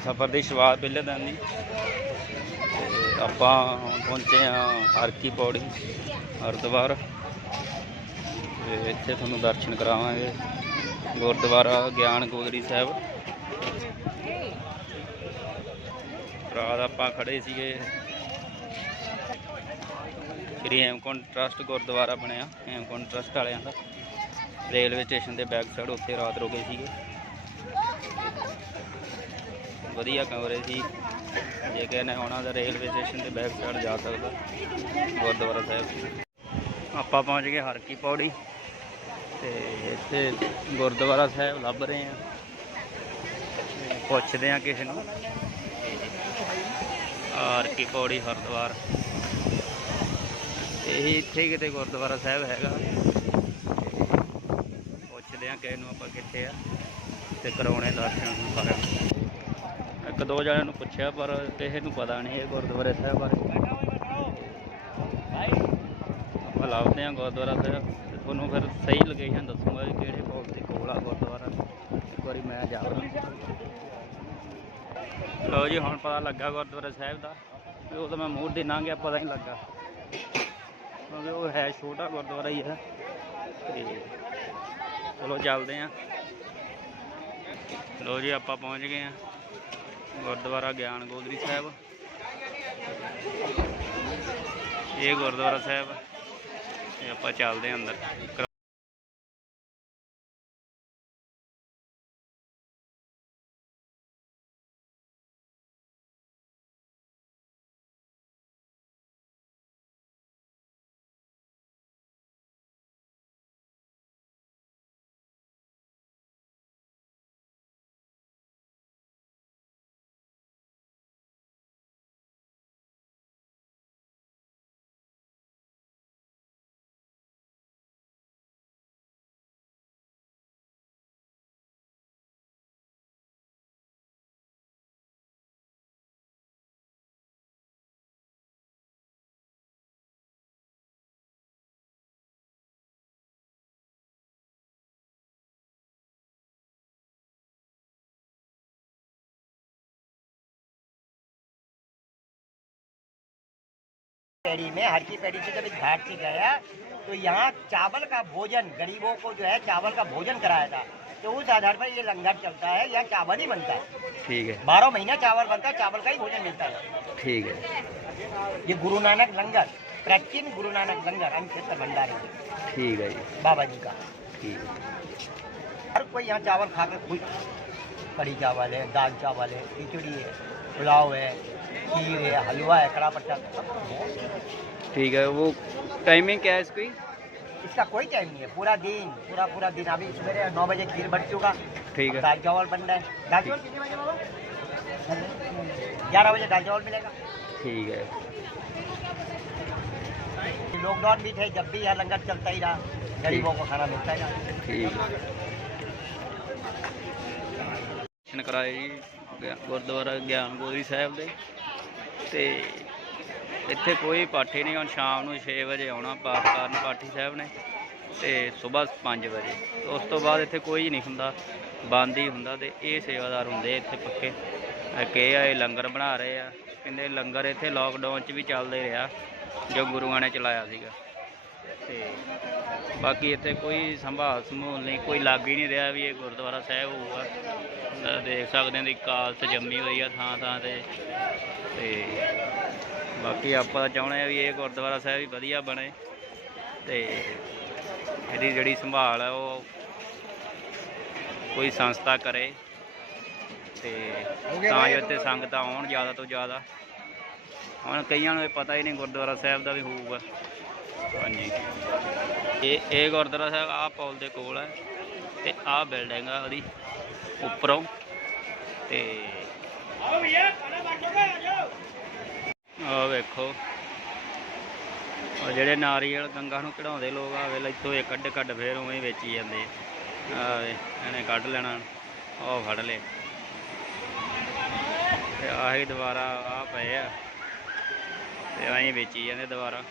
ਸਫ਼ਰ ਦੀ ਸ਼ੁਰੂਆਤ ਪਹਿਲੇ ਦਿਨ ਦੀ। ਆਪਾਂ ਹੁਣ ਪਹੁੰਚੇ ਆ ਹਰਕੀ ਪੌੜੀ, ਹਰਿਦੁਆਰ। ਇੱਥੇ ਤੁਹਾਨੂੰ ਦਰਸ਼ਨ ਕਰਾਵਾਂਗੇ। ਗੁਰਦੁਆਰਾ ਗਿਆਨ ਗੋਦੜੀ ਸਾਹਿਬ। ਰਾਤ ਆਪਾਂ ਖੜੇ ਸੀਗੇ। ਸ੍ਰੀ ਹੇਮਕੁੰਟ ਟਰਸਟ ਗੁਰਦੁਆਰਾ ਬਣਿਆ, ਹੇਮਕੁੰਟ ਟਰਸਟ ਵਾਲਿਆਂ ਦਾ। ਰੇਲਵੇ ਸਟੇਸ਼ਨ ਦੇ ਬੈਕ ਸਾਈਡ ਉੱਥੇ ਰਾਤ ਰੁਕੇ ਸੀਗੇ। ਵਧੀਆ ਕਮਰੇ ਸੀ। ਜੇ ਕਿਸੇ ਨੇ ਆਉਣਾ ਤਾਂ ਰੇਲਵੇ ਸਟੇਸ਼ਨ ਦੇ ਬੈਕ ਸਾਈਡ ਜਾ ਸਕਦਾ। ਗੁਰਦੁਆਰਾ ਸਾਹਿਬ। ਆਪਾਂ ਪਹੁੰਚ ਗਏ ਹਰਕੀ ਪੌੜੀ। ਤੇ ਇੱਥੇ ਗੁਰਦੁਆਰਾ ਸਾਹਿਬ ਲੱਭ ਰਹੇ ਆ ਪੁੱਛਦੇ ਆ ਕਿਸੇ ਨੂੰ। ਹਰਕੀ ਪੌੜੀ ਹਰਿਦੁਆਰ। ਇਹ ਇੱਥੇ ਕਿਤੇ ਗੁਰਦੁਆਰਾ ਸਾਹਿਬ ਹੈਗਾ। ਪੁੱਛਦੇ ਆ ਕਿਸੇ ਨੂੰ ਆਪਾਂ ਕਿੱਥੇ ਆ। ਤੇ ਕਰਾਉਣੇ ਦਰਸ਼ਨ ਸਾਰਿਆਂ ਨੂੰ। ਇੱਕ ਦੋ ਜਣਿਆਂ ਨੂੰ ਪੁੱਛਿਆ, ਪਰ ਕਿਸੇ ਨੂੰ ਪਤਾ ਨਹੀਂ ਇਹ ਗੁਰਦੁਆਰੇ ਸਾਹਿਬ ਬਾਰੇ। ਆਪਾਂ ਲਾਉਂਦੇ ਹਾਂ ਗੁਰਦੁਆਰਾ ਸਾਹਿਬ। ਤੇ ਤੁਹਾਨੂੰ ਫਿਰ ਸਹੀ ਲੋਕੇਸ਼ਨ ਦੱਸੂਗਾ ਵੀ ਕਿਹੜੇ ਕੋਲ ਦੇ ਕੋਲ ਆ ਗੁਰਦੁਆਰਾ। ਇੱਕ ਵਾਰੀ ਮੈਂ ਜਾਵਾਂ। ਲਓ ਜੀ, ਹੁਣ ਪਤਾ ਲੱਗਾ ਗੁਰਦੁਆਰਾ ਸਾਹਿਬ ਦਾ। ਉਹ ਤਾਂ ਮੈਂ ਮੂੰਹ ਦੇ ਲੰਘ ਗਿਆ, ਪਤਾ ਨਹੀਂ ਲੱਗਾ। ਕਿਉਂਕਿ ਉਹ ਹੈ ਛੋਟਾ ਗੁਰਦੁਆਰਾ ਹੀ ਹੈ ਤੇ ਚਲੋ, ਚੱਲਦੇ ਆਂ ਲੋ ਜੀ, ਆਪਾਂ ਪਹੁੰਚ ਗਏ ਆਂ ਗੁਰਦੁਆਰਾ ਗਿਆਨ ਗੋਦਰੀ ਸਾਹਿਬ। ਇਹ ਗੁਰਦੁਆਰਾ ਸਾਹਿਬ। ਤੇ ਆਪਾਂ ਚੱਲਦੇ ਆਂ ਅੰਦਰ। पैड़ी में हर की पैड़ी से जब इस घाट से गया तो यहाँ चावल का भोजन गरीबों को जो है चावल का भोजन कराया था। तो उस आधार पर ये लंगर चलता है यहाँ चावल ही बनता है। ठीक है। बारह महीना चावल बनता है चावल का ही भोजन मिलता है। ठीक है। ये गुरु नानक लंगर प्राचीन गुरु नानक लंगर हम क्षेत्र भंडारी ठीक है। बाबा जी का। ठीक है। हर कोई यहाँ चावल खा खुश कड़ी चावल है दाल चावल है खिचड़ी है पुलाव है। खीर है हलवा है कड़ा पट्टा ठीक है वो टाइमिंग क्या है इसकी? इसका कोई टाइम नहीं है पूरा दिन पूरा पूरा दिन। अभी सवेरे नौ बजे खीर बन चुका। ठीक है। दाल चावल बन रहा है। दाल चावल कितने बजे बाबा? ग्यारह बजे दाल चावल मिलेगा। ठीक है। लॉकडाउन भी थे जब भी यह लंगर चलता ही रहा गरीबों को खाना मिलता है ठीक। है कराई। ਗਿਆ- ਗੁਰਦੁਆਰਾ ਗਿਆਨ ਗੋਦਰੀ ਸਾਹਿਬ ਦੇ। ਤੇ ਇੱਥੇ ਕੋਈ ਪਾਠੀ ਨਹੀਂ, ਹੁਣ ਸ਼ਾਮ ਨੂੰ 6 ਵਜੇ ਆਉਣਾ, ਪਾਠ ਕਰਨ ਪਾਠੀ ਸਾਹਿਬ ਨੇ, ਤੇ ਸਵੇਰ 5 ਵਜੇ। ਉਸ ਤੋਂ ਬਾਅਦ ਇੱਥੇ ਕੋਈ ਨਹੀਂ ਹੁੰਦਾ, ਬੰਦ ਹੀ ਹੁੰਦਾ ਤੇ ਇਹ ਸੇਵਾਦਾਰ ਹੁੰਦੇ ਇੱਥੇ ਪੱਕੇ। ਕਿ ਆ, ਇਹ ਲੰਗਰ ਬਣਾ ਰਹੇ ਆ। ਕਹਿੰਦੇ ਲੰਗਰ ਇੱਥੇ ਲੋਕਡਾਊਨ 'ਚ ਵੀ ਚੱਲਦੇ ਰਿਹਾ, ਜੋ ਗੁਰੂਆਂ ਨੇ ਚਲਾਇਆ ਸੀਗਾ। ਤੇ ਬਾਕੀ ਇੱਥੇ ਕੋਈ ਸੰਭਾਲ ਸਮੂਲ ਨਹੀਂ, ਕੋਈ ਲੱਗ ਹੀ ਨਹੀਂ ਰਿਹਾ ਵੀ ਇਹ ਗੁਰਦੁਆਰਾ ਸਾਹਿਬ ਹੋਊਗਾ। ਅਹ ਦੇਖ ਸਕਦੇ ਹਾਂ ਦੀ ਕਾਲਤ ਜੰਮੀ ਹੋਈ ਆ ਥਾਂ ਥਾਂ ਤੇ। ਤੇ ਬਾਕੀ ਆਪਾਂ ਤਾਂ ਚਾਹੁੰਦੇ ਆ ਵੀ ਇਹ ਗੁਰਦੁਆਰਾ ਸਾਹਿਬ ਵੀ ਵਧੀਆ ਬਣੇ। ਤੇ ਇਹਦੀ ਜਿਹੜੀ ਸੰਭਾਲ ਹੈ ਉਹ ਕੋਈ ਸੰਸਥਾ ਕਰੇ। ਤੇ ਤਾਂ ਜੋ ਇੱਥੇ ਸੰਗਤਾਂ ਆਉਣ ਜ਼ਿਆਦਾ ਤੋਂ ਜ਼ਿਆਦਾ। ਹੁਣ ਕਈਆਂ ਨੂੰ ਇਹ ਪਤਾ ਹੀ ਨਹੀਂ ਗੁਰਦੁਆਰਾ ਸਾਹਿਬ ਦਾ ਵੀ ਹੋਊਗਾ। ਹਾਂਜੀ। ਇਹ ਇਹ ਗੁਰਦੁਆਰਾ ਸਾਹਿਬ, ਆਹ ਪੁਲ ਦੇ ਕੋਲ ਹੈ ਤੇ ਆਹ ਬਿਲਡਿੰਗ ਆ ਉਹਦੀ ਉੱਪਰੋਂ। ਤੇ ਆਹ ਵੇਖੋ। ਉਹ ਜਿਹੜੇ ਨਾਰੀਅਲ ਗੰਗਾ ਨੂੰ ਕਢਾਉਂਦੇ ਲੋਕ ਆ ਵੇਲੇ ਇੱਥੋਂ ਇਹ ਕੱਢ ਕੱਢ ਫੇਰ ਉਵੇਂ ਵੇਚੀ ਜਾਂਦੇ। ਆ ਵੇ, ਇਹਨੇ ਕੱਢ ਲੈਣਾ ਉਹ ਫੜ ਲਏ। ਤੇ ਆਹੀ ਦੁਬਾਰਾ ਆ ਪਏ ਆ। ਤੇ ਐਂ ਵੇਚੀ ਜਾਂਦੇ ਦੁਬਾਰਾ।